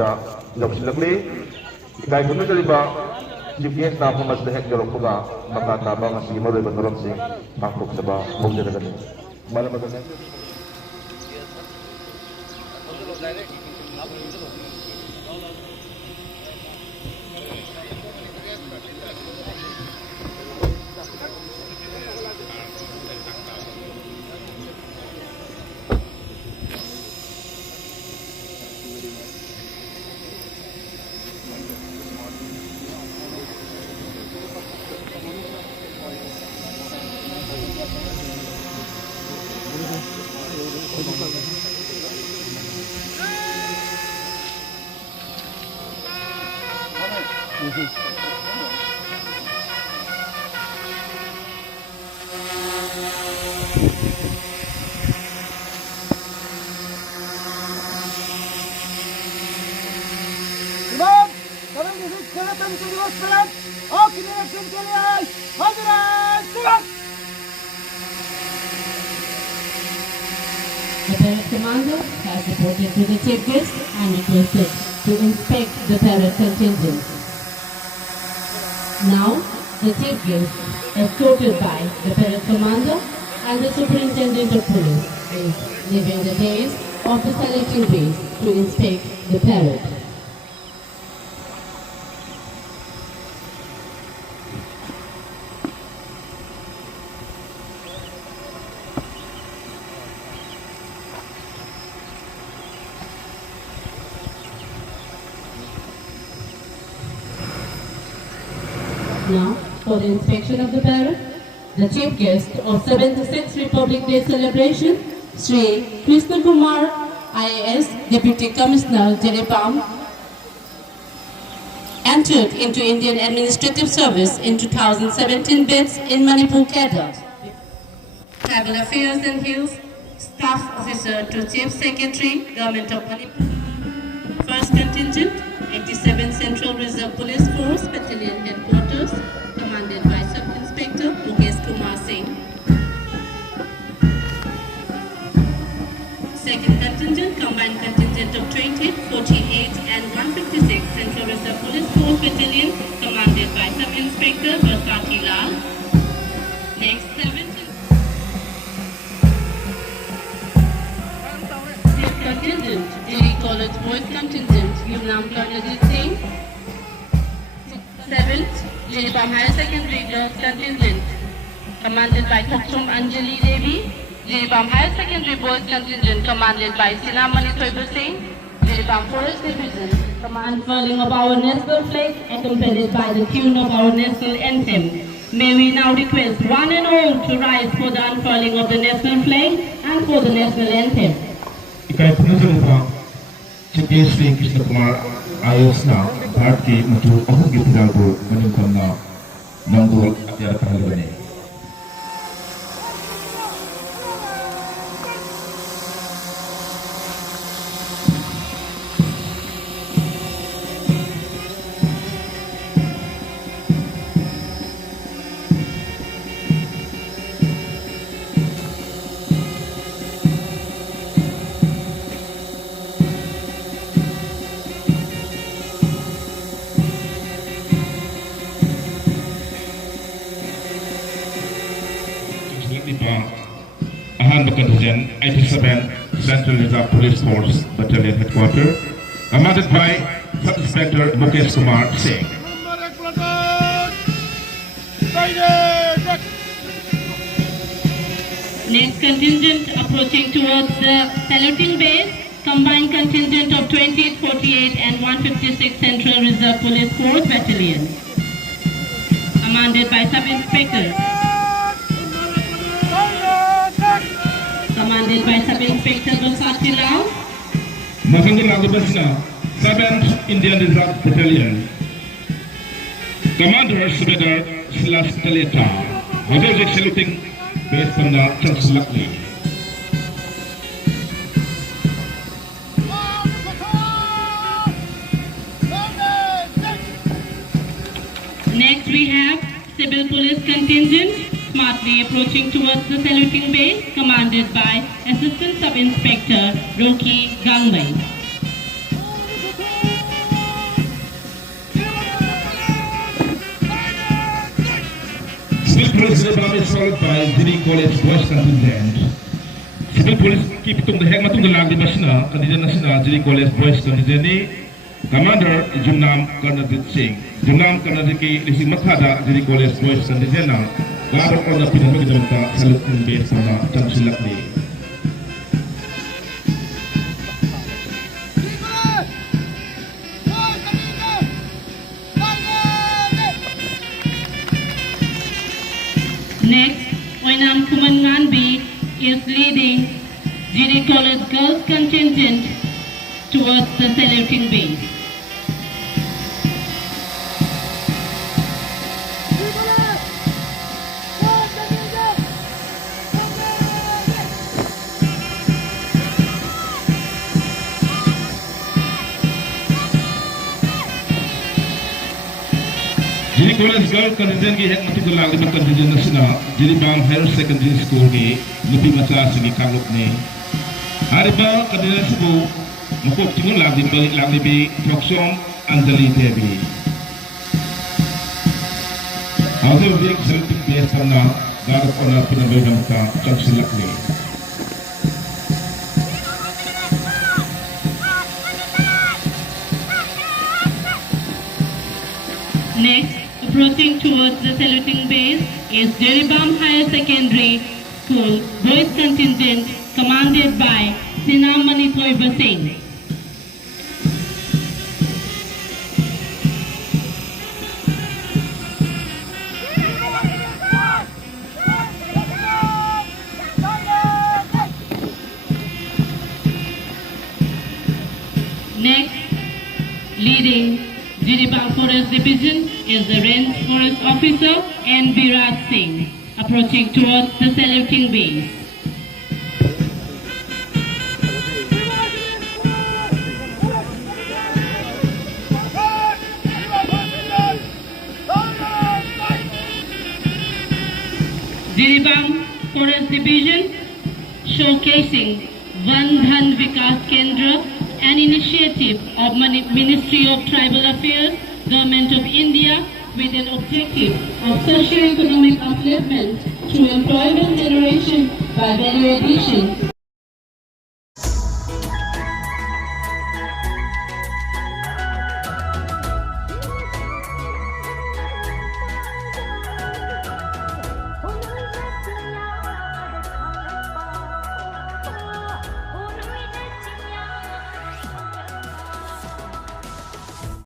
da loksilakli ikay kuno daliba GPS na ko mas dehek jorok ko ga makataba nga sige mo rin ba sing makpok sa ba mo dyan na malamagan na The parade commander has reported to the chief guest and requested to inspect the parade contingent. Now, the chief guest, escorted by the parade commander and the superintendent of police, is leaving the dais of the selecting base to inspect the parade. Now, for the inspection of the parade, the chief guest of 76th Republic Day celebration, Sri Krishna Kumar, IAS Deputy Commissioner, Jelipam, entered into Indian Administrative Service in 2017 bids in Manipur Cadre. Tribal Affairs and Hills, Staff Officer to Chief Secretary, Government of Manipur. First Contingent, 87 Central Reserve Police Force, Battalion Headquarters, commanded by Sub-Inspector Mukesh Kumar Singh. Second Contingent, Combined Contingent of 20, 48 and 156 Central Reserve Police Force Battalion, commanded by Sub-Inspector Barsati Lal. Next, 7th Contingent, Delhi College Boys Contingent, Yumnam Karnajit Singh. 7th, Jelipam Higher Secondary Girls Contingent, commanded by Thokchom Anjali Devi. Jelipam Higher Secondary Boys Contingent, commanded by Sinamani Thoibur Singh. Jelipam Forest Division, unfurling of our national flag, accompanied by the tune of our national anthem. May we now request one and all to rise for the unfurling of the national flag and for the national anthem. इकाई पुनर्जनता चिकित्सक श्री कृष्ण कुमार आयुष ना भारत के मधु अहू की फिराल को मनिमकमना नंगोल अत्यार कहल बने Ahan Contingent 87 Central Reserve Police Force Battalion Headquarters, commanded by Sub-Inspector Mukesh Kumar Singh. Next contingent approaching towards the saluting base, combined contingent of 20, 48 and 156 Central Reserve Police Force Battalion, commanded by Sub-Inspector. Commanded by Sub-Inspector Barsati Lal. Masangin Lagu Basna, 7th Indian Reserve Battalion. Commander Subedar Silas Taleta. Major saluting based on the Chansulakli. Next we have Civil Police Contingent, smartly approaching towards the saluting base, commanded by Assistant Sub-Inspector Roki Gangwai. Police Rebam is followed by Diri College Boys Contingent. Civil Police keep itong daheg matong dalag di Basina, kandidat na sina Diri College Boys Contingent ni Commander Jumnam Karnadit Singh. Jumnam Karnadit kay Risi Mathada Diri College Boys Contingent na garap ko na pinamagdamag ka sa lutong base na Chansilak ni. Next, Oinam Kumangan B is leading GD College Girls Contingent towards the saluting base. Jadi College Girls Contingent ki hek mati dalag di contingent na sina Jadi Bam Higher Secondary School ki lebih masa segi kaluk ni. Hari ba contingent suku mukuk tingun lag di bi Proxom Anjali Devi. Auto dik selipik dia sana garap ona pinabay ka Chansilak ni. Next, approaching towards the saluting base is Jeribam Higher Secondary School Boys Contingent commanded by Sinamani Thoiba Singh. Next, leading Jiribam Forest Division is the Range Forest Officer N. Virat Singh, approaching towards the saluting base. Jiribam Forest Division showcasing Vandhan Vikas Kendra, an initiative of Ministry of Tribal Affairs, Government of India, with an objective of socio-economic upliftment through employment generation by value addition